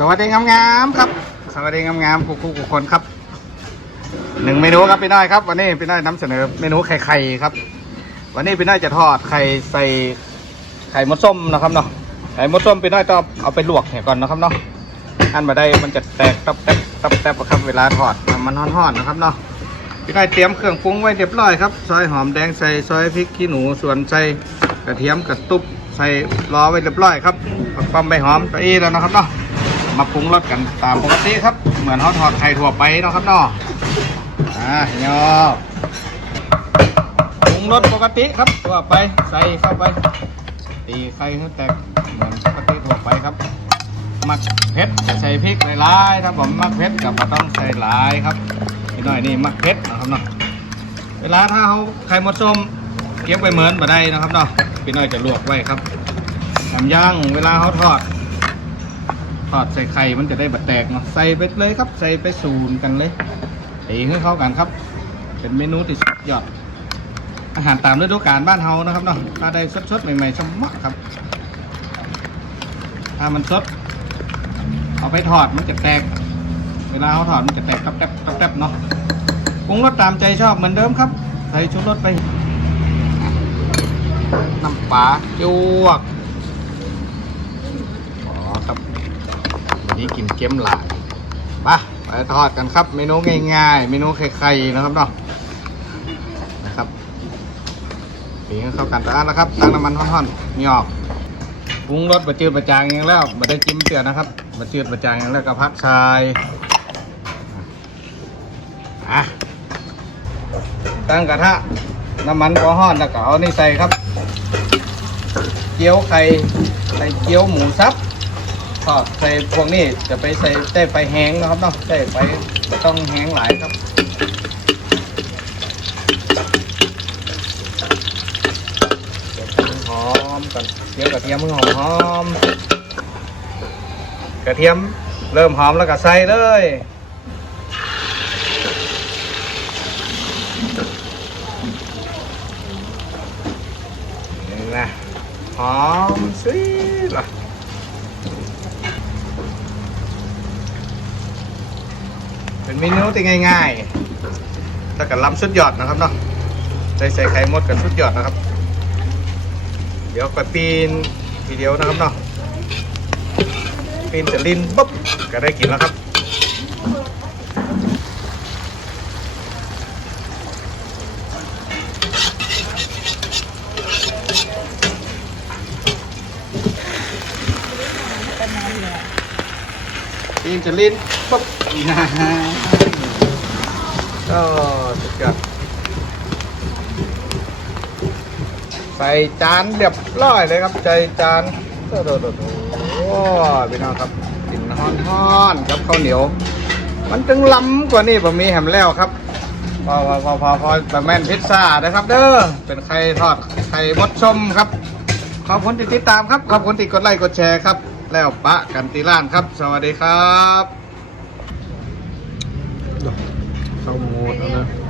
สวัสดีงามๆครับ สวัสดีงามๆคู่ๆทุกคนครับหนึ่งเมนูครับพี่น้อยครับ วันนี้พี่น้อยนำเสนอเมนูไข่ไข่ครับ วันนี้พี่น้อยจะทอดไข่ใส่ไข่มดส้มนะครับเนาะไข่มดส้มพี่น้อยต้องเอาไปลวกเนี่ยก่อนนะครับเนาะอันมาได้มันจะแตกตับแตบตับแตบครับเวลาทอดน้ำมันห่อนๆนะครับเนาะพี่น้อยเตรียมเครื่องปรุงไว้เรียบร้อยครับซอยหอมแดงใส่ซอยพริกขี้หนูส่วนใส่กระเทียมกระตุบใส่รอไว้เรียบร้อยครับผักปั้มใบหอมตะอีแล้วนะครับเนาะ มาปรุงรสกันตามปกติครับ เหมือนเขาทอดไข่ทั่วไปเนาะครับเนาะอ่าเนาะปรุงรสปกติครับทั่วไปใส่เข้าไป ตีไข่ให้แตกเหมือนปกติทั่วไปครับมักเผ็ดจะใส่พริกหลายๆถ้าผมมักเผ็ดกับต้องใส่หลายครับพี่น้อยนี่มักเผ็ดนะครับเนาะเวลาถ้าเขาไข่มดส้มเก็บไปเหมือนบ่ได้นะครับเนาะพี่น้อยจะลวกไว้ครับน้ำย่างเวลาเขาทอด ทอดใส่ไข่มันจะได้บัดแตกเนาะใส่ไปเลยครับ ใส่ไปสูนกันเลยตีให้เข้ากันครับ เป็นเมนูที่สุดยอด อาหารตามฤดูกาลบ้านเฮานะครับเนาะถ้าได้สดๆใหม่ๆสมะครับ ถ้ามันสด เอาไปทอดมันจะแตก เวลาเขาทอดมันจะแตกตับแตบตับแตบเนาะปรุงรสตามใจชอบเหมือนเดิมครับ ใส่ชุดรสไปน้ำปลาจวกอ๋อครับ วั นี้กินเกี๊ยมหลายไปไปทอดกันครับ เมนูง่ายๆ เมนูไข่ๆนะครับเนาะนะครับตีให้เข้ากันตะอันนะครับตั้งน้ำมันห่อนๆนี่ออกปรุงรสบะจืดบะจางอย่างแล้วบะได้จิ้มเตือนนะครับบะจืดบะจางอย่างแล้วก็พักชายอะตั้งกระทะน้ำมันก็ห่อนแล้วก็เอานี่ใส่ครับ เกี๊ยวไข่ใส่เกี๊ยวหมูสับ ทอดใส่พวกนี้จะไปใส่ได้ไปแห้งนะครับเนาะได้ไปต้องแห้งหลายครับหอมก่อนเดี๋ยวกระเทียมมันหอมหอมกระเทียมเริ่มหอมแล้วก็ใส่เลยนะหอมสิล่ะ เป็นเมนูที่ง่ายๆแต่กับล้ำสุดยอดนะครับเนาะใส่ใส่ไข่มดกับสุดยอดนะครับ เดี๋ยวไปปีนทีเดียวนะครับเนาะปีนจะลินปุ๊บก็ได้กินแล้วครับปีน จะลินปุ๊บนะฮะก็สุดยอดใส่จานเรียบร้อยเลยครับใจจานโอ้โหพี่น้องครับกินฮ้อนๆครับข้าวเหนียว มันจึงล้ำกว่านี้ผมมีแฮมแล้วครับพอพอพอพอพอบะแม่นพิซซ่านะครับ เด้อเป็นไข่ทอดไข่มดชมครับ ขอบคุณที่ติดตามครับ ขอบคุณที่กดไลค์กดแชร์ครับ แล้วปะกันตีล่านครับ สวัสดีครับเข้าโมดแล้วนะ